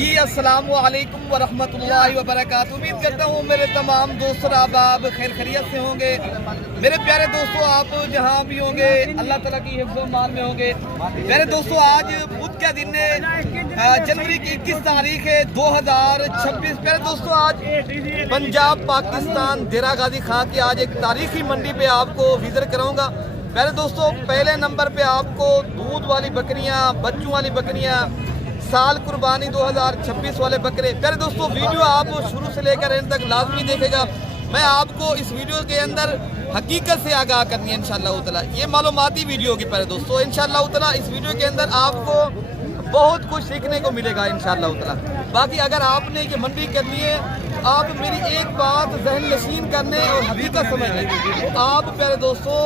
जी अस्सलामु अलैकुम वरहमतुल्लाहि वबरकातुहू। उम्मीद करता हूँ मेरे तमाम दोस्त और अहबाब खैर खैरियत से होंगे। मेरे प्यारे दोस्तों, आप जहाँ भी होंगे अल्लाह ताला की हिफ्ज़ मान में होंगे। प्यारे दोस्तों, आज बुध का दिन है, जनवरी की 21 तारीख है 2026। प्यारे दोस्तों, आज पंजाब पाकिस्तान देरा गाजी खां की आज एक तारीखी मंडी पे आपको विजिट कराऊंगा। प्यारे दोस्तों, पहले नंबर पे आपको दूध वाली बकरियाँ, बच्चों वाली बकरियाँ, साल कुर्बानी 2026 वाले बकरे। प्यारे दोस्तों, वीडियो आप शुरू से लेकर एंड तक लाजमी देखेगा। मैं आपको इस वीडियो के अंदर हकीकत से आगाह करनी है इंशाअल्लाह ताला। ये मालूमाती वीडियो की प्यारे दोस्तों, इंशाअल्लाह ताला इस वीडियो के अंदर आपको बहुत कुछ सीखने को मिलेगा इंशाअल्लाह ताला। बाकी अगर आपने ये मंडी करनी है, आप मेरी एक बात जहन नशीन करने और हकीकत समझने, आप प्यारे दोस्तों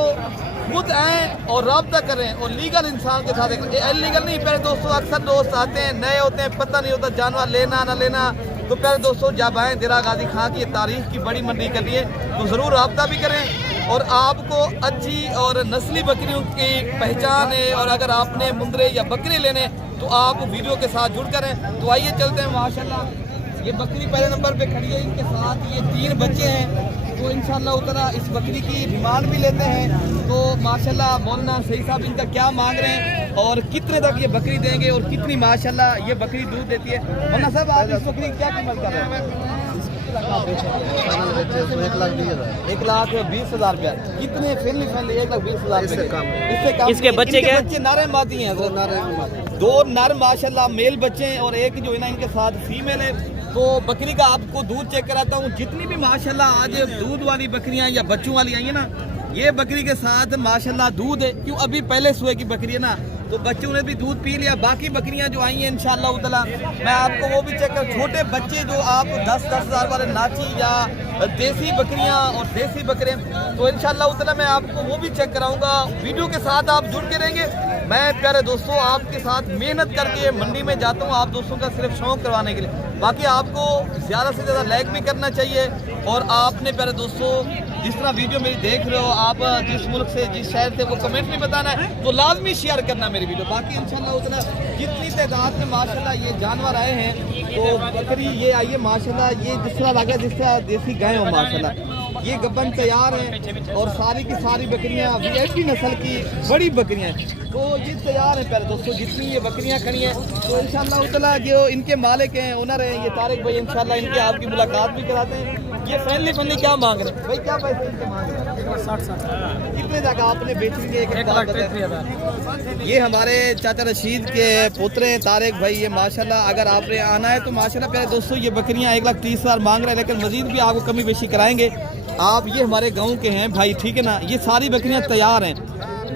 खुद आएँ और रब्ता करें और लीगल इंसान के साथ। इलीगल नहीं प्यारे दोस्तों, अक्सर दोस्त आते हैं, नए होते हैं, पता नहीं होता जानवर लेना ना लेना। तो प्यारे दोस्तों, जब आएँ देरा गाजी खां की तारीख की बड़ी मंडी करनी है तो ज़रूर रब्ता भी करें। और आपको अच्छी और नस्ली बकरियों की पहचान है, और अगर आपने मुंदरे या बकरे लेने तो आप वीडियो के साथ जुड़ करें। तो आइए चलते हैं। माशाल्लाह ये बकरी पहले नंबर पे खड़ी है, इनके साथ ये 3 बच्चे हैं। तो इंशाअल्लाह ताला इस बकरी की डिमांड भी लेते हैं। तो माशाल्लाह मौलाना सही साहब इनका क्या मांग रहे हैं और कितने तक ये बकरी देंगे और कितनी माशाल्लाह ये बकरी दूध देती है। मौलाना साहब, आज इस बकरी की क्या कीमत कर रहे हैं? 1,20,000 रुपया। कितने फैमिली 1,20,000 इससे कम। इसके बच्चे नारे मादी हैं, 2 नर माशाल्लाह मेल बच्चे हैं और एक जो है ना इनके साथ फीमेल है। तो बकरी का आपको दूध चेक कराता हूँ। जितनी भी माशाल्लाह आज दूध वाली बकरियां या बच्चों वाली आई है ना, ये बकरी के साथ माशाल्लाह दूध है। क्यों, अभी पहले सुबह की बकरी है ना, तो बच्चों ने भी दूध पी लिया। बाकी बकरियां जो आई हैं इंशाअल्लाह ताला मैं आपको वो भी चेक कर। छोटे बच्चे जो आप 10-10 हज़ार वाले नाची या देसी बकरियां और देसी बकरे, तो इंशाअल्लाह ताला मैं आपको वो भी चेक कराऊंगा। वीडियो के साथ आप जुड़ के रहेंगे। मैं प्यारे दोस्तों आपके साथ मेहनत करके मंडी में जाता हूँ, आप दोस्तों का सिर्फ शौक करवाने के लिए। बाकी आपको ज़्यादा से ज़्यादा लाइक भी करना चाहिए। और आपने प्यारे दोस्तों जिस तरह वीडियो मेरी देख रहे हो, आप जिस मुल्क से जिस शहर से, वो कमेंट में बताना है, तो लाजमी शेयर करना मेरी वीडियो। बाकी इंशाअल्लाह उतना जितनी तादाद में माशाल्लाह ये जानवर आए हैं, तो बकरी ये आई है माशाल्लाह, ये जिस तरह लगा जिस तरह देसी गाय हो माशाल्लाह। ये गब्बन तैयार हैं और सारी की सारी बकरियां वीआईपी नस्ल की बड़ी बकरियां हैं। तो ये तैयार हैं प्यारे दोस्तों, जितनी ये बकरियां खड़ी हैं। तो इंशाअल्लाह ताला जो इनके मालिक हैं, ओनर हैं, ये तारिक भाई, इंशाअल्लाह इनके आपकी मुलाकात भी कराते हैं। ये फैमिली क्या मांग रहे हैं भाई, क्या पैसे इनके मांग रहे हैं? 60। कितने तक आपने बेचेंगे? 1,33,000। ये हमारे चाचा रशीद के पुत्र हैं तारिक भाई। ये माशाल्लाह अगर आपने आना है तो माशाल्लाह प्यारे दोस्तों ये बकरियां 1,30,000 मांग रहे हैं, लेकिन मजीद भी आपको कमी बेशी कराएंगे। आप ये हमारे गाँव के हैं भाई, ठीक है ना। ये सारी बकरियां तैयार हैं,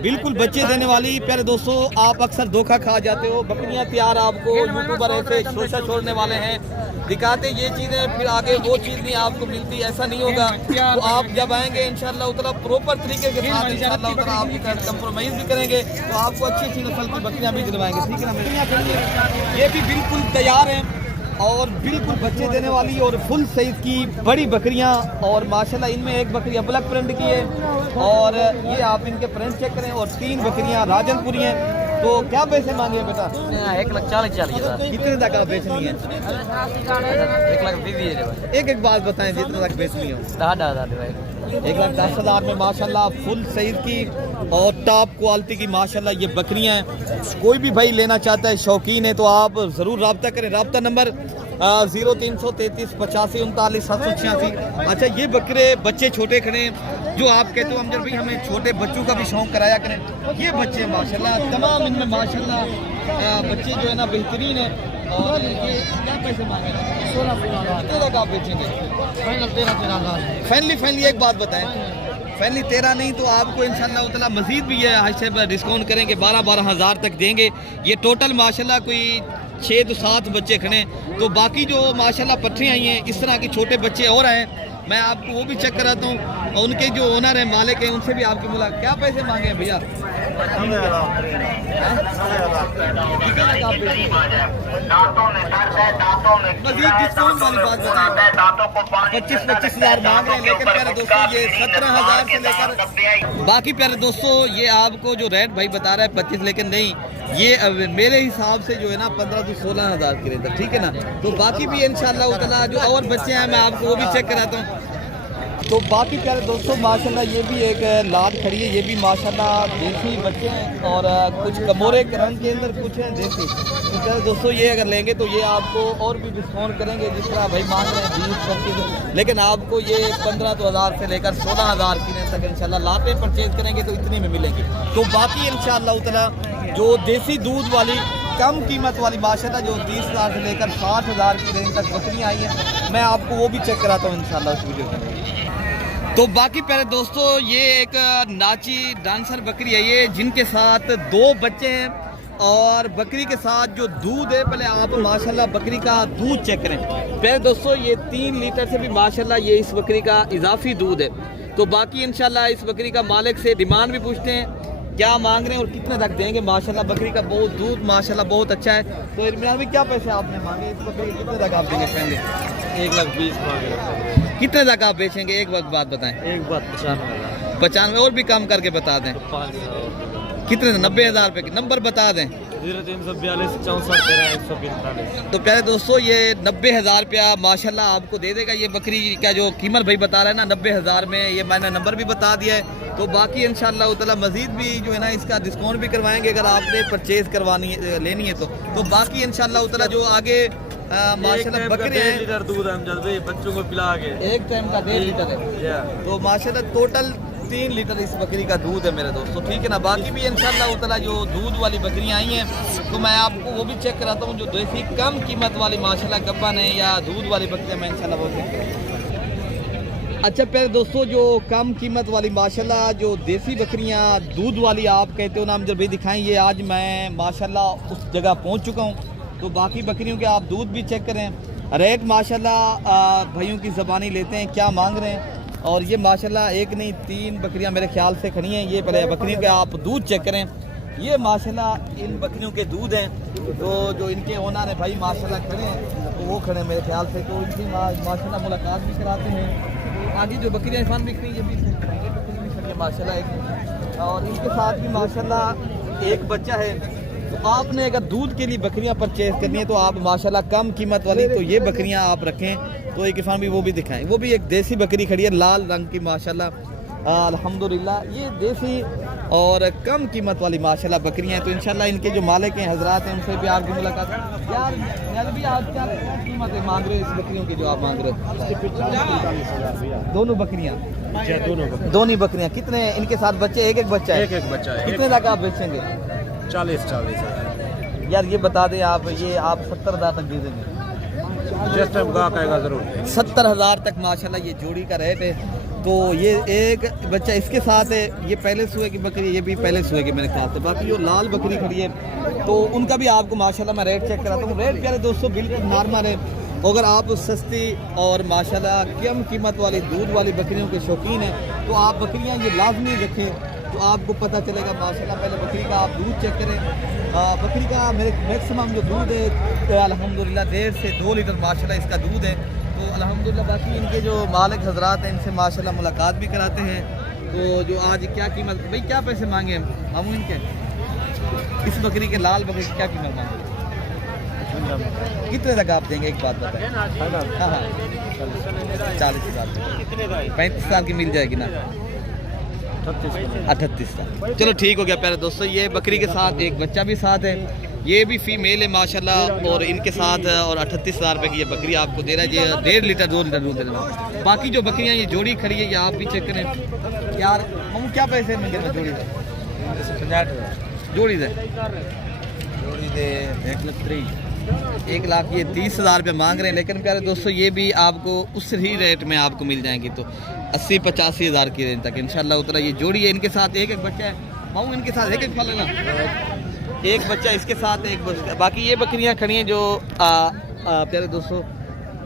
बिल्कुल बच्चे देने वाली। प्यारे दोस्तों, आप अक्सर धोखा खा जाते हो। बकरियां तैयार, आपको यूट्यूबर ऐसे शोषा छोड़ने वाले हैं, दिखाते ये चीज़ें, फिर आगे वो चीज़ नहीं आपको मिलती। ऐसा नहीं होगा। तो आप जब आएंगे इंशाअल्लाह ताला प्रॉपर तरीके के साथ इंशाअल्लाह ताला आपके साथ कंप्रोमाइज़ भी करेंगे, तो आपको अच्छी अच्छी नस्ल की बकरियां भी दिलवाएंगे, ठीक है ना। ये भी बिल्कुल तैयार हैं और बिल्कुल बच्चे देने वाली और फुल साइज की बड़ी बकरियां। और माशाल्लाह इनमें एक बकरी ब्लैक प्रिंट की है और ये आप इनके प्रिंट चेक करें। और 3 बकरियां राजनपुरी हैं। तो क्या पैसे मांगे बेटा? 1,40,000। कितने तक आप बेचनी है? 1,20,000। एक बात बताएं, जितने तक बेचनी हो। 1,10,000 में माशाल्लाह फुल साइज की और टॉप क्वालिटी की माशाल्लाह ये बकरियां हैं। कोई भी भाई लेना चाहता है, शौकीन है, तो आप ज़रूर रब्ता करें। रब्ता नंबर 0333 85 39 786। अच्छा, ये बच्चे छोटे खड़े हैं, जो आप कहते हो अमजद भाई हमें छोटे बच्चों का भी शौक कराया करें। ये बच्चे माशाल्लाह तमाम इनमें माशाल्लाह बच्चे जो है ना बेहतरीन है। और ये क्या पैसे मांगे? 16,000। कितने तक आप बेचेंगे? फाइनली एक बात बताएं, फाइनली 13 नहीं तो आपको इंशाअल्लाह ताला मजीद भी ये आज से डिस्काउंट करेंगे, 12-12 हज़ार तक देंगे। ये टोटल माशाल्लाह कोई 6 तो 7 बच्चे खड़े। तो बाकी जो माशाल्लाह पट्टियाँ आई हैं, इस तरह के छोटे बच्चे और हैं, मैं आपको वो भी चेक कराता हूँ। और उनके जो ओनर हैं, मालिक हैं, उनसे भी आपकी मुलाकात। क्या पैसे मांगे भैया? मजीद डिस्काउंट वाली बात बताएं, 25,000 मांग रहे हैं, लेकिन प्यारे दोस्तों ये 17,000 से लेकर बाकी प्यारे दोस्तों ये आपको जो रेट भाई बता रहा है 25, लेकिन नहीं, ये मेरे हिसाब से जो है ना 15 से 16,000 की रेंज है, ठीक है ना। तो बाकी भी इंशाल्लाह उतना जो और बच्चे हैं मैं आपको वो भी चेक कराता हूँ। तो बाकी प्यारे दोस्तों माशाल्लाह ये भी एक लाल खड़ी है, ये भी माशाल्लाह देसी बच्चे हैं और कुछ कमोरे के रंग के अंदर कुछ हैं देसी। तो प्यारे दोस्तों ये अगर लेंगे तो ये आपको और भी डिस्काउंट करेंगे, जिस तरह भाई मांग रहे हैं 20-25, लेकिन आपको ये 15,000 से लेकर 16,000 की रेंज तक इंशाल्लाह लाते परचेज करेंगे तो इतनी में मिलेंगी। तो बाकी इंशाल्लाह उतना जो देसी दूध वाली कम कीमत वाली माशाल्लाह जो 30,000 से लेकर 60,000 की रेंज तक बकरियाँ आई हैं, मैं आपको वो भी चेक कराता हूँ इंशाल्लाह उस वीडियो में। तो बाकी प्यारे दोस्तों ये एक नाची डांसर बकरी है ये, जिनके साथ 2 बच्चे हैं और बकरी के साथ जो दूध है, पहले आप माशाल्लाह बकरी का दूध चेक करें प्यारे दोस्तों, ये 3 लीटर से भी माशाल्लाह ये इस बकरी का इजाफी दूध है। तो बाकी इंशाल्लाह इस बकरी का मालिक से डिमांड भी पूछते हैं क्या मांग रहे हैं और कितने तक देंगे। माशाल्लाह बकरी का बहुत दूध माशाल्लाह बहुत अच्छा है। तो इरमियान भी क्या पैसे आपने मांगे इस बकरी, कितने तक आप देंगे? पहले 1,20,000 मांगे। कितने तक आप बेचेंगे? एक वक्त बात बताएं। एक बात 95,000। 95 और भी कम करके बता दें। 500 कितने? 90,000 रुपये की। नंबर बता दें। 0342 64 13 145। तो प्यारे दोस्तों ये 90,000 रुपया माशाल्लाह आपको दे देगा। ये बकरी का जो कीमत भाई बता रहा है ना 90,000 में, ये मैंने नंबर भी बता दिया है। तो बाकी इंशाल्लाह ताला मजीद भी जो है ना इसका डिस्काउंट भी करवाएंगे अगर आपने परचेज करवानी है लेनी है तो बाकी इंशाल्लाह ताला जो आगे माशाल्लाह बकरे हैं, 1 लीटर दूध है हमजद भाई बच्चों को पिला के, एक टाइम का 1.5 लीटर है। तो माशाल्लाह टोटल 3 लीटर इस बकरी का दूध है मेरे दोस्तों, ठीक है ना। बाकी भी इंशाल्लाह ताला जो दूध वाली बकरियां आई हैं तो मैं आपको वो भी चेक कराता हूँ, जो देसी कम कीमत वाली माशाल्लाह गब्बन है या दूध वाली बकरियां मैं इंशाल्लाह वो चेक कराता हूँ। अच्छा प्यारे दोस्तों जो कम कीमत वाली माशाल्लाह जो देसी बकरियां दूध वाली आप कहते हो ना अमजद भाई दिखाएं, ये आज मैं माशाल्लाह उस जगह पहुंच चुका हूं। तो बाकी बकरियों के आप दूध भी चेक करें, रेट माशाल्लाह भाइयों की ज़बानी लेते हैं क्या मांग रहे हैं। और ये माशाल्लाह एक नहीं 3 बकरियां मेरे ख्याल से खड़ी हैं। ये पहले बकरियों के आप दूध चेक करें, ये माशाल्लाह इन बकरियों के दूध हैं। तो जो इनके ओनर है भाई माशाल्लाह खड़े हैं, तो वो खड़े मेरे ख्याल से, तो इनकी माशाल्लाह मुलाकात भी कराते हैं। आगे जो बकरियां इरफान बिक रही है ये भी बकरी भी खड़ी है माशाल्लाह एक, और इनके साथ भी माशाल्लाह एक बच्चा है। तो आपने अगर दूध के लिए बकरियां परचेज करनी है तो आप माशाल्लाह कम कीमत वाली तो ये बकरियां आप रखें। तो एक इरफान भी वो भी दिखाएं, वो भी एक देसी बकरी खड़ी है लाल रंग की माशाल्लाह अल्हम्दुलिल्लाह, ये देसी और कम कीमत वाली माशाल्लाह बकरियां हैं। तो इंशाल्लाह इनके जो मालिक हैं हजरात हैं उनसे भी आपकी मुलाकात। यार भी आप क्या कीमत है मांग रहे हो इस बकरियों की जो आप मांग रहे हो? दोनों बकरियां दोनों बकरियां कितने? इनके साथ बच्चे एक बच्चा है? एक बच्चा है। कितने तक आप बेचेंगे? 40,000। यार ये बता दें आप, ये आप 70,000 तक दे देंगे? जिस टाइम गाहक आएगा जरूर 70,000 तक माशाल्लाह ये जोड़ी का रेट है। तो ये एक बच्चा इसके साथ है, ये पहले सुए की बकरी, ये भी पहले सुए की मेरे ख्याल से। बाकी जो लाल बकरी खड़ी है तो उनका भी आपको माशाल्लाह मैं रेट चेक कराता हूँ। रेट प्यारे दोस्तों बिल्कुल नॉर्मल है। अगर आप सस्ती और माशाल्लाह कम कीमत वाली दूध वाली बकरियों के शौकीन हैं तो आप बकरियाँ ये लाजमी रखें, तो आपको पता चलेगा माशाल्लाह। पहले बकरी का आप दूध चेक करें। बकरी का मेरे मैक्सिमम जो दूध है अल्हम्दुलिल्लाह 1.5 से 2 लीटर माशाल्लाह इसका दूध है। तो अल्हम्दुलिल्लाह बाकी इनके जो मालिक हजरात हैं इनसे माशाल्लाह मुलाकात भी कराते हैं। तो जो आज क्या कीमत भाई क्या पैसे मांगे हम इनके इस बकरी के लाल बकरी की क्या कीमत मांगे? कितने तक आप देंगे एक बात बताएं? हाँ 40,000 35 साल की मिल जाएगी ना? 38 साल। चलो ठीक हो गया प्यारे दोस्तों। ये बकरी के साथ एक बच्चा भी साथ है, ये भी फीमेल है माशाल्लाह, और इनके साथ और 38,000 रुपये की ये बकरी आपको दे रहा है। ये 1.5 लीटर 2 लीटर दूध दे रहा है। बाकी जो बकरियां ये जोड़ी खड़ी है ये आप भी चेक करें। यार हम क्या पैसे मंगे जोड़ी दे? 50 जोड़ी दे 1,30,000 ये 30,000 रुपये मांग रहे हैं। लेकिन प्यारे दोस्तों ये भी आपको उस ही रेट में आपको मिल जाएंगी, तो 80-85,000 की रेंज तक इंशाल्लाह उतना ये जोड़ी है। इनके साथ एक बच्चा है, माऊ इनके साथ एक फल है ना, एक बच्चा इसके साथ एक बच्चा। बाकी ये बकरियां खड़ी हैं जो प्यारे दोस्तों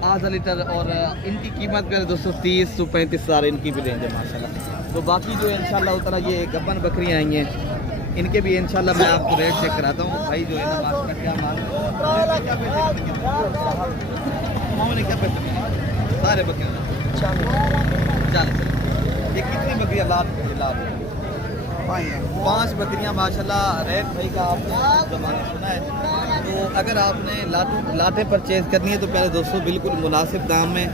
आधा लीटर, और इनकी कीमत प्यारे दोस्तों 30 से 35,000 इनकी भी रेंज है माशाल्लाह। तो बाकी जो इंशाल्लाह उतना ये गब्बन बकरियां आई हैं इनके भी इंशाल्लाह मैं आपको रेट चेक कराता हूँ। भाई जो है ना माशाल्लाह क्या माल ने क्या पैसे सारे बकरियाँ 40। ये कितनी बकरियाँ? लाख 5 बकरियाँ माशाल्लाह। रेट भाई का आपने ज़माने सुना है। तो अगर आपने लाटें परचेज़ करनी है तो पहले दोस्तों बिल्कुल मुनासिब दाम में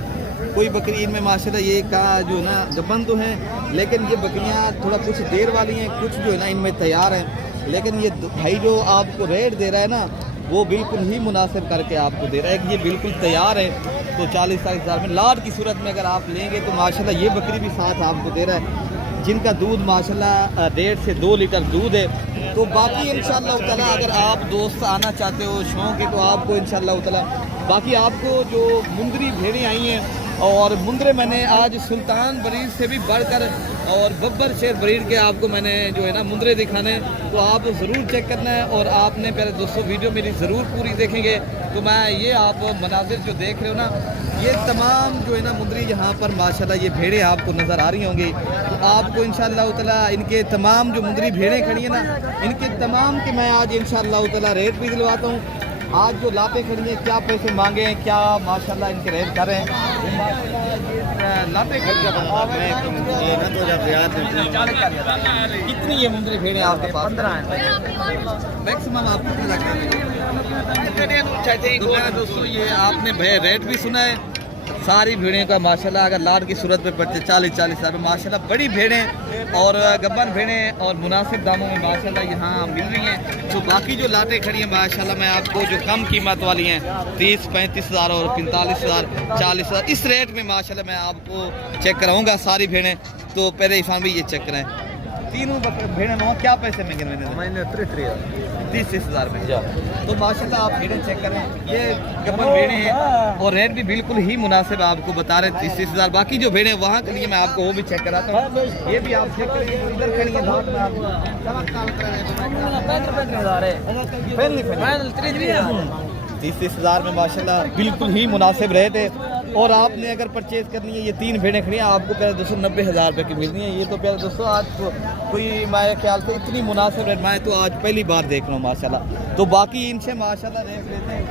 कोई बकरी इनमें माशाल्लाह ये का जो ना गबन तो है, लेकिन ये बकरियाँ थोड़ा कुछ देर वाली हैं, कुछ जो है ना इनमें तैयार हैं। लेकिन ये भाई जो आपको रेट दे रहा है ना वो बिल्कुल ही मुनासिब करके आपको दे रहा है कि ये बिल्कुल तैयार है। तो 40-40 हज़ार में लाट की सूरत में अगर आप लेंगे तो माशाल्लाह ये बकरी भी साथ आपको दे रहा है, जिनका दूध माशाल्लाह 1.5 से 2 लीटर दूध है। तो बाकी इंशाअल्लाह ताला अगर आप दोस्त आना चाहते हो शौक है तो आपको इंशाअल्लाह ताला बाकी आपको जो मुंदरी भेड़ें आई हैं और मुंदरे मैंने आज सुल्तान ब्रीड से भी बढ़कर और बब्बर शेर ब्रीड के आपको मैंने जो है ना मुंदरे दिखाने, तो आप ज़रूर चेक करना है। और आपने पहले दोस्तों वीडियो मेरी ज़रूर पूरी देखेंगे तो मैं ये आप मनाजिर जो देख रहे हो ना ये तमाम जो है ना मुंदरी यहाँ पर माशाल्लाह ये भेड़ें आपको नज़र आ रही होंगी। तो आपको इंशाअल्लाह ताला इनके तमाम जो मुंदरी भेड़ें खड़ी हैं ना इनके तमाम के मैं आज इंशाअल्लाह ताला रेट भी दिलवाता हूँ। आज जो लाटें खड़ी हैं क्या पैसे मांगे हैं, क्या माशाल्लाह इनके रेट कर रहे हैं। लाटें कितनी ये मुंदरी भेड़ें आपके पास? 15 हैं मैक्सिमम आप दोस्तों ये आपने रेट भी सुना है। सारी भेड़ें का माशाल्लाह अगर लाट की सूरत पे पड़ते 40-40 हज़ार में माशाल्लाह बड़ी भेड़ें और गब्बन भेड़ें और मुनासिब दामों में माशाल्लाह यहाँ मिल रही हैं। तो बाकी जो लाटें खड़ी हैं माशाल्लाह मैं आपको जो कम कीमत वाली हैं 30-35 हज़ार और 45 हज़ार 40 हज़ार इस रेट में माशाल्लाह मैं आपको चेक कराऊँगा सारी भेड़ें। तो पहले इरफान भाई ये चेक कराएँ तीनों भेड़ें क्या पैसे में मैंने 30 हज़ार में। तो माशाल्लाह आप भेड़ें चेक करें ये गब्बन भेड़ें हैं और रेट भी बिल्कुल ही मुनासिब आपको बता रहे 30 हज़ार। बाकी जो भेड़ें वहाँ के लिए मैं आपको वो भी चेक कराता हूँ, ये भी आप चेक करेंगे। इधर खड़ी है 30 हज़ार में माशाल्लाह बिल्कुल ही मुनासिब रेट है। और आपने अगर परचेज़ करनी है ये 3 भेड़ें खड़ी हैं आपको पहले दोस्तों 90,000 रुपये की मिल रही हैं। ये तो पहले दोस्तों आज कोई मेरे ख्याल से इतनी मुनासिब रेट मैं तो आज पहली बार देख रहा हूँ माशाल्लाह। तो बाकी इनसे माशाल्लाह रेट लेते हैं।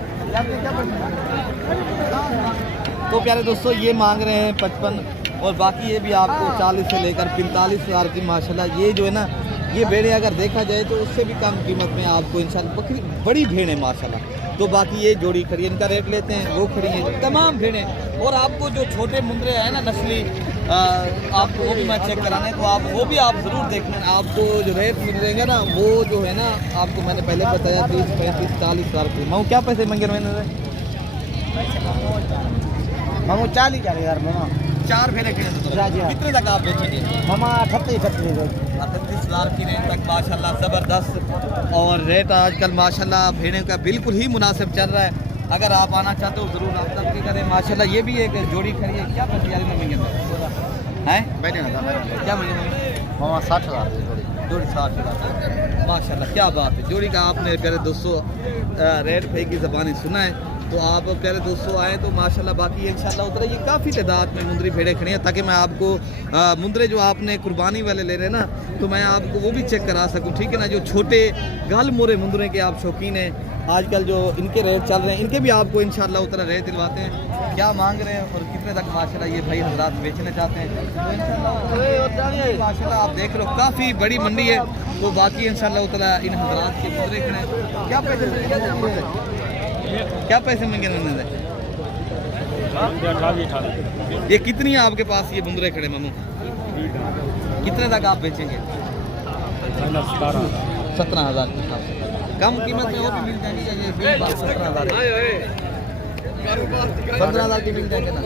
तो प्यारे दोस्तों ये मांग रहे हैं 55 और बाकी ये भी आपको 40 से लेकर 45 हज़ार की माशाल्लाह। ये जो है ना ये भेड़ें अगर देखा जाए तो उससे भी कम कीमत में आपको इंशाल्लाह बकरी बड़ी भेड़ है माशाल्लाह। तो बाकी ये जोड़ी खड़ी है इनका रेट लेते हैं वो खड़ी है तमाम भेड़ें। और आपको जो छोटे मुंदरे हैं ना नस्ली आपको वो भी मैं चेक कराने तो आप वो भी आप ज़रूर देखना। आपको जो रेट मिल रहेगा ना वो जो है ना आपको मैंने पहले बताया 30-35-40 हज़ार रुपये। मैं क्या पैसे मांगे मैंने मामू 40 हज़ार मामा 4 भेड़ें खड़े कितने तक आप बेचेंगे मामा 38 हज़ार की रेंज तक माशाल्लाह ज़बरदस्त। और रेट आजकल माशाल्लाह भेड़ों का बिल्कुल ही मुनासिब चल रहा है। अगर आप आना चाहते हो ज़रूर रब्ता करें माशाल्लाह। ये भी एक जोड़ी खड़ी है क्या पैसे हैं क्या महीने मामा 60 हज़ार जोड़ी 60 हज़ार माशाल्लाह क्या बात है। जोड़ी का आपने प्यारे दोस्तों रेट भाई की ज़बानी सुना है। तो आप प्यारे दोस्तों आए तो माशाल्लाह बाकी इंशाल्लाह उधर ये काफ़ी तादाद में मुंदरी भेड़ें खड़ी हैं ताकि मैं आपको मुंदरे जो आपने कुर्बानी वाले ले रहे हैं ना तो मैं आपको वो भी चेक करा सकूं, ठीक है ना। जो छोटे गाल मोरे मुंदरे के आप शौकीन हैं आजकल जो इनके रेट चल रहे हैं इनके भी आपको इंशाल्लाह उधर रेट दिलवाते हैं क्या मांग रहे हैं और कितने तक माशाल्लाह ये भाई हजरात बेचना चाहते हैं। तो माशाल्लाह आप देख लो काफ़ी बड़ी मंडी है। तो बाकी इंशाल्लाह उधर इन हजरात के मुंदरे खड़े क्या पैसे मांगे मैंने ये कितनी है आपके पास ये मुंदरे खड़े मामू कितने तक आप बेचेंगे? 17,000 के हिसाब से कम कीमत में वो भी मिल जाएगी या ये 17,000 15,000 की मिल जाएंगे ना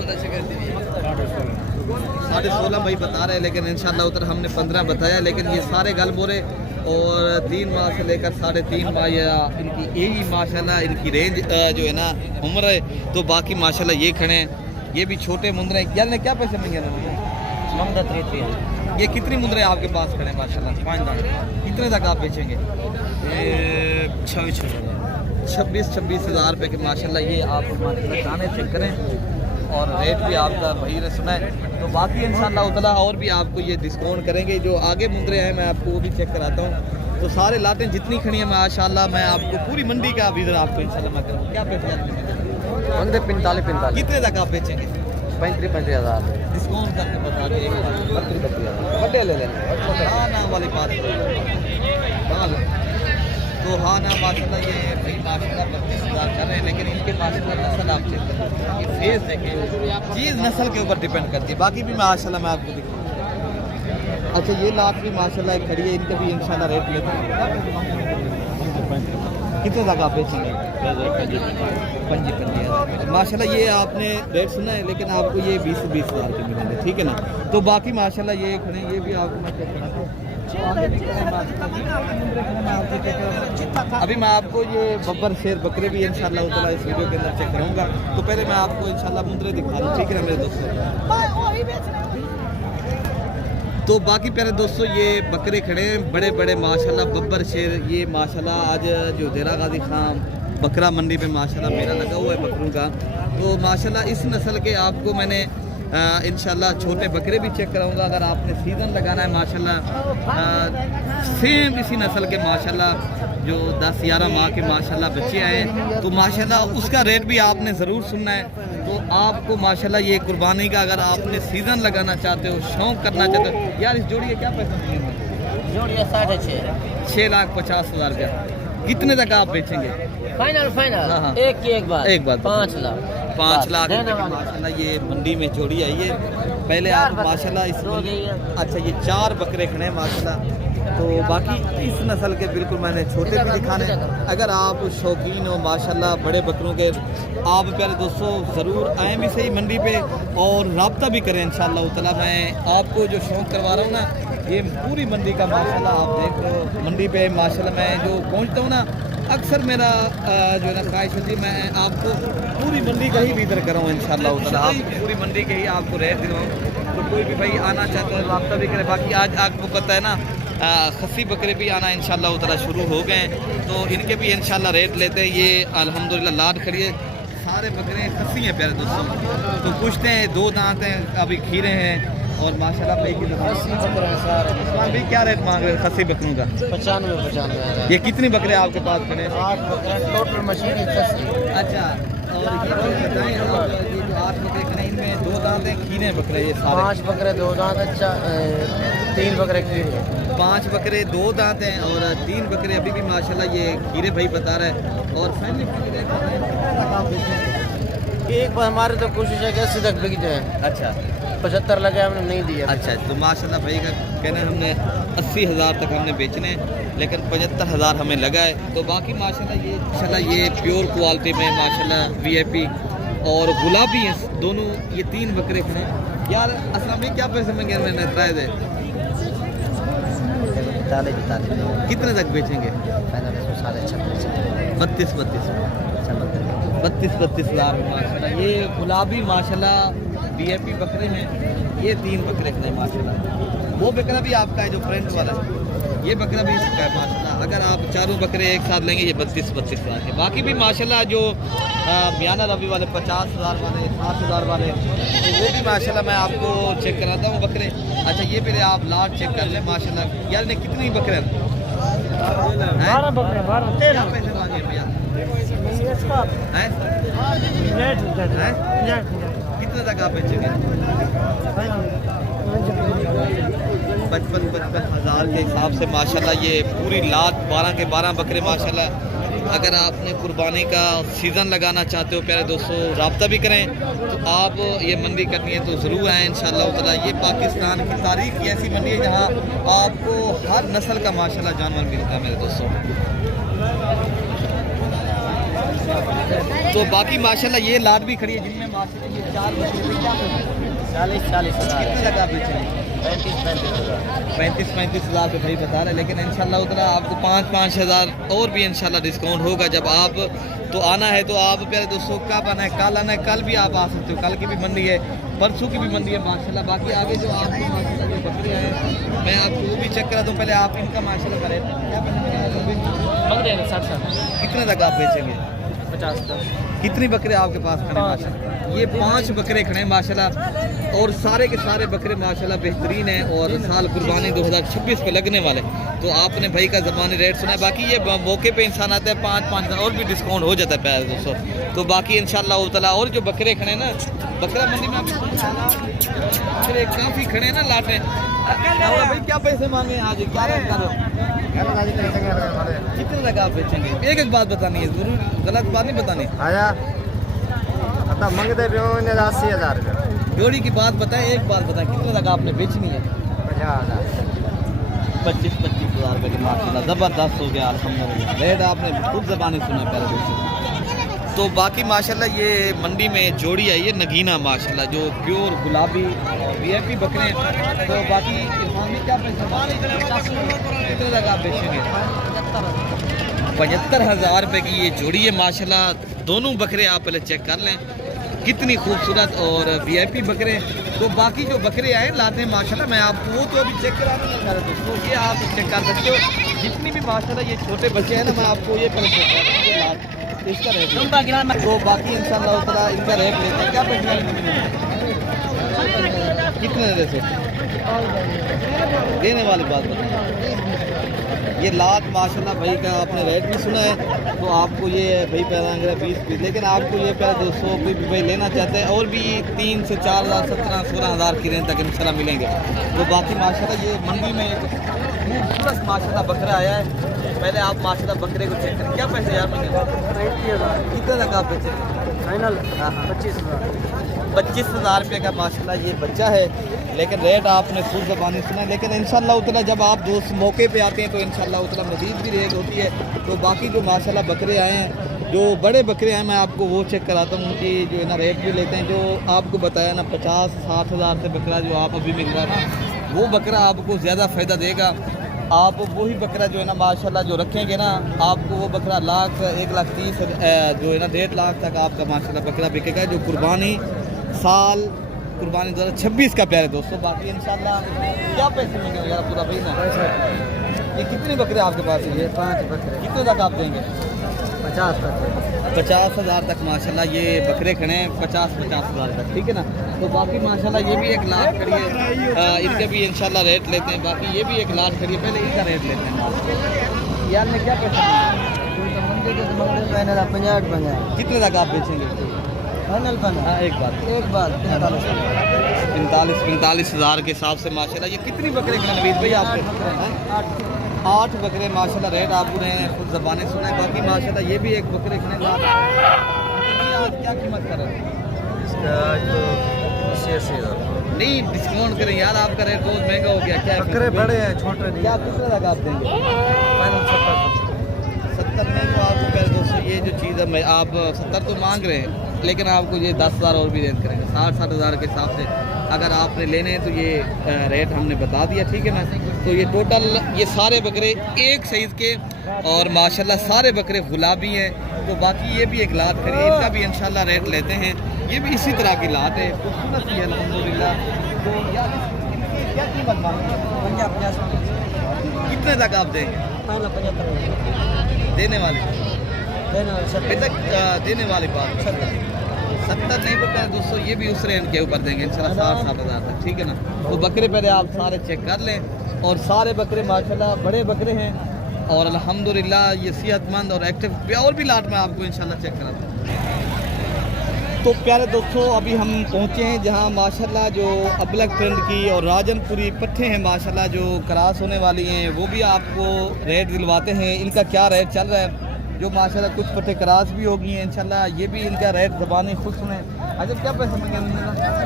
16.5 भाई बता रहे हैं। लेकिन इंशाल्लाह उधर हमने 15 बताया लेकिन ये सारे गल बोरे और 3 माह से लेकर 3.5 माह या इनकी यही माशाल्लाह इनकी रेंज जो है ना उम्र है। तो बाकी माशाल्लाह ये खड़े हैं ये भी छोटे मुंदरे हैं यार ने क्या पैसे मांगे ये कितनी मुंदरे आपके पास खड़े हैं माशाल्लाह 5 दाने कितने तक आप बेचेंगे? 26 हज़ार रुपये के माशाल्लाह ये आप दाने चेक करें और रेट भी आपका वही ने सुना है। तो बाकी इंशाल्लाह उतला और भी आपको ये डिस्काउंट करेंगे। जो आगे मुंदरे हैं मैं आपको वो भी चेक कराता हूँ। तो सारे लाटें जितनी खड़ी हैं माशाल्लाह मैं आपको पूरी मंडी का विज़िट आपको इंशाल्लाह मैं करूँ। क्या पैसे बंदे 45 कितने तक आप बेचेंगे? 35 हज़ार डिस्काउंट करके बता दें एक बार। 32 हज़ार बड़े ले लेंगे। हाँ ना वाली बात हाँ तो हाँ ना माशाल्लाह ये भाई माशाल्लाह 32,000 कर रहे हैं, लेकिन इनके माशाल्लाह नस्ल आप चेक करें, ये फेस देखें, चीज़ नस्ल के ऊपर डिपेंड करती है। बाकी भी माशाल्लाह मैं आपको दिखाऊँ। अच्छा ये लाट भी माशाल्लाह एक खड़ी है, इनका भी इंशाल्लाह रेट लेते हैं। कितने तक आप बेचेंगे? पंजी माशाल्लाह ये आपने रेट सुना है, लेकिन आपको ये 20 हज़ार के मिलेंगे, ठीक है ना। तो बाकी माशाल्लाह ये खड़े, ये भी आपको मैं चेक कराता हूँ। अभी मैं आपको ये बब्बर शेर बकरे भी इंशाल्लाह ताला इस वीडियो के अंदर चेक कराऊंगा। तो पहले मैं आपको इंशाल्लाह मुंदरे दिखा दूँ, ठीक है ना मेरे दोस्तों। तो बाकी प्यारे दोस्तों ये बकरे खड़े हैं बड़े बड़े माशाल्लाह बब्बर शेर। ये माशाल्लाह आज जो देरा गाजी खां बकरा मंडी में माशाल्लाह मेला लगा हुआ है बकरों का। तो माशाल्लाह इस नस्ल के आपको मैंने इंशाल्लाह छोटे बकरे भी चेक कराऊंगा। अगर आपने सीज़न लगाना है माशाल्लाह सेम इसी नस्ल के माशाल्लाह जो 10-11 माह के माशाल्लाह बच्चे आए हैं, तो माशाल्लाह उसका रेट भी आपने ज़रूर सुनना है। तो आपको माशाल्लाह ये कुर्बानी का अगर आपने सीज़न लगाना चाहते हो, शौक़ करना चाहते हो, यार इस जोड़ी के क्या पैसे मिलेंगे? जोड़ी 6,50,000 रुपया। कितने तक आप बेचेंगे? फाइनल हाँ, हाँ। एक बात 5 लाख रुपये की माशाल्लाह ये मंडी में जोड़ी आई है। पहले आप माशाल्लाह इस अच्छा ये 4 बकरे खड़े हैं माशाल्लाह। तो बाकी इस नस्ल के बिल्कुल मैंने छोटे भी दिखाने। अगर आप शौकीन हो माशाल्लाह बड़े बकरों के, आप प्यारे दोस्तों ज़रूर आएँ भी सही मंडी पे और रब्ता भी करें इंशाल्लाह ताला। मैं आपको जो शौक़ करवा रहा हूँ ना, ये पूरी मंडी का माशाल्लाह आप देख रहे हो। मंडी पे माशाल्लाह मैं जो पहुँचता हूँ ना, अक्सर मेरा जो है ना ख्वाहिश होती है मैं आपको पूरी मंडी का ही विज़िट कराऊँ इंशाल्लाह ताला। आप पूरी मंडी के ही आपको रेट दिलवाऊँ। तो कोई भी भाई आना चाहता है रब्ता भी करे। बाकी आज आपको पता है ना खस्सी बकरे भी आना इंशाल्लाह ताला शुरू हो गए हैं, तो इनके भी इंशाल्लाह रेट लेते हैं। ये अल्हम्दुलिल्लाह लाट खड़ी है, सारे बकरे खस्सी हैं प्यारे दोस्तों। तो पूछते हैं 2 दांत हैं, अभी खीरे हैं और माशाल्लाह भाई की भाई क्या रेट मांग रहे हैं खस्सी बकरों का? 95 ये कितनी बकरे आपके पास खड़े हैं? 8 बकरे टोटल मशीन 80। अच्छा और ये बताएं आप, ये जो 8 बकरे खड़े इनमें 2 दांत हैं, खीरे हैं बकरे ये सारे? 5 बकरे 2 दांत। अच्छा 3 बकरे खीरे। 5 बकरे 2 दांत हैं और 3 बकरे अभी भी माशाल्लाह ये खीरे भाई बता रहे हैं। और फैमिली एक बार हमारी तो कोशिश है कि 80 तक बिक जाए। अच्छा 75 लगे हमने नहीं दिया। अच्छा तो माशाल्लाह भाई का कहना है हमने 80,000 तक हमने बेचने हैं, लेकिन 75,000 हमें लगा है। तो बाकी माशाल्लाह ये प्योर क्वालिटी में माशाल्लाह VIP और गुलाबी हैं दोनों। ये 3 बकरे खड़े हैं यार। अस्सलाम में क्या पैसे में मैंने ट्राई दे 45 कितने तक बेचेंगे? 32 लाख माशाल्लाह। ये गुलाबी माशाल्लाह VIP बकरे हैं। ये 3 बकरे खड़े हैं माशाल्लाह। वो बकरा भी आपका है जो फ्रंट वाला है, ये बकरा भी इसका है माशाल्लाह। अगर आप चारों बकरे एक साथ लेंगे ये 32 लाख है। बाकी भी माशाल्लाह जो मियाना रवि वाले 50,000 वाले 60,000 वाले, तो वो भी माशाल्लाह मैं आपको चेक कराता हूँ बकरे। अच्छा ये पहले आप लाट चेक कर लें माशाल्लाह। यार ने कितनी बकरे हैं? 12 बकरे 12 क्या पैसे मांगे भैया? कितने तक आप बेचेंगे? 55 हज़ार के हिसाब से माशाल्लाह ये पूरी लात 12 के 12 बकरे माशाल्लाह। अगर आपने कुर्बानी का सीज़न लगाना चाहते हो प्यारे दोस्तों, रब्ता भी करें, तो आप ये मंडी करनी है तो ज़रूर आएँ इंशाल्लाह ताला। ये पाकिस्तान की तारीख की ऐसी मंडी है जहाँ आपको हर नस्ल का माशाल्लाह जानवर मिलता है मेरे दोस्तों। तो बाकी माशाल्लाह ये लाट भी खड़ी है जिनमें माशाल्लाह ये 4 बकरे क्या 40 हज़ार। कितने लगा बेचेंगे? 35 हज़ार पे भाई बता रहे, लेकिन इंशाल्लाह उतना आपको 5 हज़ार और भी इंशाल्लाह डिस्काउंट होगा जब आप तो आना है। तो आप प्यारे दोस्तों कब आना है? कल आना है, कल भी आप आ सकते हो, कल की भी मंडी है, परसों की भी मंडी है माशाल्लाह। बाकी आगे जो आपको माशाल्लाह जो बकरे हैं मैं आपको वो भी चेक करा दूँ। पहले आप इनका माशाल्लाह करें क्या कितने तक आप बेचेंगे? 50 तक। कितनी बकरे आपके पास खड़े माशाल्लाह? ये 5 बकरे खड़े हैं माशाल्लाह, और सारे के सारे बकरे माशाल्लाह बेहतरीन हैं और साल कुर्बानी 2026 पे लगने वाले। तो आपने भाई का ज़बानी रेट सुना है। बाकी ये मौके पे इंसान आता है 5-5 और भी डिस्काउंट हो जाता है प्यारे दोस्तों। तो बाकी इंशाल्लाह ताला और जो बकरे खड़े हैं ना बकरा मंडी में बकरे काफ़ी खड़े हैं ना लाटे। भाई क्या पैसे मांगे आज, क्या रेट करो, कितने तक आप बेचेंगे? एक एक बात बतानी है, जरूर गलत बात नहीं बतानी। आया पता मंगते पे 80,000 रुपये। जोड़ी की बात बताएं, एक बात बताएं कितने तक आपने बेचनी है? 50,000। 25-25 हज़ार रुपये की माशाल्लाह ज़बरदस्त हो गया अल्हम्दुलिल्लाह। रेट आपने खुद ज़बानी सुना प्यारे दोस्तों। तो बाकी माशाल्लाह ये मंडी में जोड़ी आई है नगीना माशाल्लाह, जो प्योर गुलाबी VIP बकरे हैं। तो बाकी इरफानी क्या पैसा कितने तक आप बेचेंगे? 75,000 रुपये की ये जोड़ी है माशाल्लाह। दोनों बकरे आप पहले चेक कर लें, कितनी खूबसूरत और VIP बकरे। तो बाकी जो बकरे आए लाते हैं माशाल्लाह, मैं आपको वो तो अभी चेक करा दूँगा मेरे दोस्तों, ये आप चेक कर सकते हो। जितनी भी माशाल्लाह ये छोटे बच्चे हैं ना, मैं आपको ये पहले चेक कर इसका रेट। तो बाकी इंशाल्लाह ताला इनका रेट लेते हैं। क्या पैसे कितने दे से देने वाली बात बताएं। ये लात माशाल्लाह भाई का आपने रेट भी सुना है। तो आपको ये भाई पैदा 20 पीस, लेकिन आपको ये प्यारे दोस्तों कोई भी भाई लेना चाहते हैं और भी 3 से 4,000 17-16,000 की रेंज तक इंशाल्लाह मिलेंगे। तो बाकी माशाल्लाह ये मंडी में खूबसूरत माशाल्लाह बकरा आया है। पहले आप माशाल्लाह बकरे को चेक करें। क्या पैसे यार मिलेंगे? कितने तक आप बेचेंगे? फाइनल 25,000 रुपये का माशाल्लाह ये बच्चा है। लेकिन रेट आपने खुद ज़बानी सुना है। लेकिन इंशाल्लाह उतना जब आप दोस्त मौके पे आते हैं तो इंशाल्लाह उतना मज़ीद भी रेट होती है। तो बाकी जो माशाल्लाह बकरे आए हैं, जो बड़े बकरे हैं, मैं आपको वो चेक कराता हूँ कि जो है ना रेट भी लेते हैं। जो आपको बताया ना 50-60 हज़ार से बकरा जो आप अभी मिल रहा है ना, वो बकरा आपको ज़्यादा फ़ायदा देगा। आप वही बकरा जो है ना माशाल्लाह जो रखेंगे ना, आपको वो बकरा 1,30,000 जो है ना 1.5 लाख तक आपका माशाल्लाह बकरा बिकेगा, जो कुर्बानी साल कुर्बानी 2026 का प्यारे दोस्तों। बाकी इंशाल्लाह क्या पैसे मिलेंगे यार पूरा भाई ना? ये कितने बकरे आपके पास है? ये 5 बकरे। कितने तक आप देंगे? 50,000 तक माशाल्लाह ये बकरे खड़े हैं 50,000 तक, ठीक है ना। तो बाकी माशाल्लाह ये भी एक लाट खड़ी है, इनके भी इंशाल्लाह रेट लेते हैं। बाकी ये भी एक लाट खड़ी है, पहले इनका रेट लेते हैं। यार में क्या पैसा कितने तक आप बेचेंगे? फाइनल हाँ एक बात 45,000 के हिसाब से माशाल्लाह। ये कितनी बकरे खड़े नवीद भाई आपके? 8 बकरे माशाल्लाह। रेट आपने खुद ज़बानी सुना है। बाकी माशाल्लाह ये भी एक बकरे खड़े आज क्या कीमत कर रहे हैं? नहीं डिस्काउंट करें यार, आपका रेट बहुत महंगा हो गया। क्या बकरे बड़े हैं छोटे नहीं। क्या कितने तक आप देंगे? 70 में तो आपको प्यारे दोस्तों ये जो चीज़ है मैं आप 70 तो मांग रहे हैं, लेकिन आपको ये 10,000 और भी रेंज करेंगे। 60-60 हज़ार के हिसाब से अगर आपने लेने हैं तो ये रेट हमने बता दिया, ठीक है ना। तो ये टोटल ये सारे बकरे एक साइज़ के और माशाल्लाह सारे बकरे गुलाबी हैं। तो बाकी ये भी एक लात खड़ी है, इनका भी इंशाल्लाह रेट लेते हैं। ये भी इसी तरह की लात है, खूबसूरत ही है अल्हम्दुलिल्लाह। तो यार क्या कीमत मांगेंगे? कितने तक आप देंगे? 75 देने वाले देने वाली बात 70 नहीं तो प्यारे दोस्तों ये भी उस रेंज के ऊपर देंगे इंशाल्लाह 60-70 हज़ार तक, ठीक है ना। तो बकरे पहले आप सारे चेक कर लें, और सारे बकरे माशाल्लाह बड़े बकरे हैं और अल्हम्दुलिल्लाह ये सेहतमंद और एक्टिव। और भी लाट में आपको इंशाल्लाह चेक कराता हूँ। तो प्यारे दोस्तों अभी हम पहुँचे हैं जहाँ माशाल्लाह जो अबलग ट्रेंड की और राजनपुरी पट्ठे हैं माशाल्लाह जो क्रॉस होने वाली हैं, वो भी आपको रेट दिलवाते हैं। इनका क्या रेट चल रहा है? जो माशाल्लाह कुछ पट्टे क्रॉस भी हो गई हैं इंशाल्लाह, ये भी इनका रेट ज़बानी खुद सुने। अच्छा क्या पैसे मिलेंगे?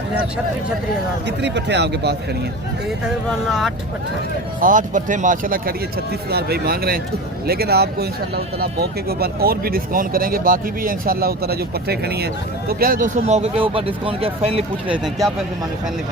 36,000। कितनी पट्टे आपके पास खड़ी हैं? ये तकरीबन 8 पट्टे। 8 पट्टे माशाल्लाह खड़ी है। 36,000 भाई मांग रहे हैं, लेकिन आपको इंशाल्लाह ताला मौके के ऊपर और भी डिस्काउंट करेंगे। बाकी भी इंशाल्लाह ताला जो पट्टे खड़ी हैं, तो क्या है दोस्तों मौके के ऊपर डिस्काउंट क्या फाइनली पूछ लेते हैं, क्या पैसे मांगे फाइनली?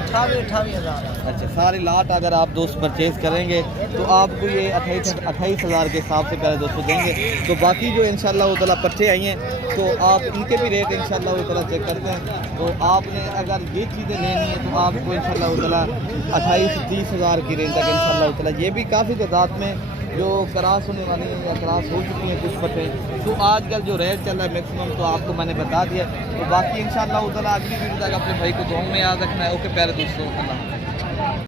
28,000। अच्छा सारी लाट अगर आप दोस्त परचेज़ करेंगे तो आपको ये 28,000 के हिसाब से पहले दोस्तों देंगे। तो बाकी जो इंशाल्लाह ताला पट्टे आई हैं तो आप इनके भी रेट इंशाल्लाह ताला चेक करते हैं। तो आपने अगर ये चीज़ें लेनी है तो आपको इंशाल्लाह ताला 28 से 30 हज़ार की रेंज तक इंशाल्लाह ताला ये भी काफ़ी तादाद में जो क्रॉस होने वाली हैं या क्रॉस हो चुकी हैं कुछ पट्टे। तो आजकल जो रेट चल रहा है मैक्सिमम तो आपको मैंने बता दिया। तो बाकी इंशाल्लाह उधर अगली वीडियो तक अपने भाई को दुआ में याद रखना है। ओके प्यारे दोस्तों, अल्लाह।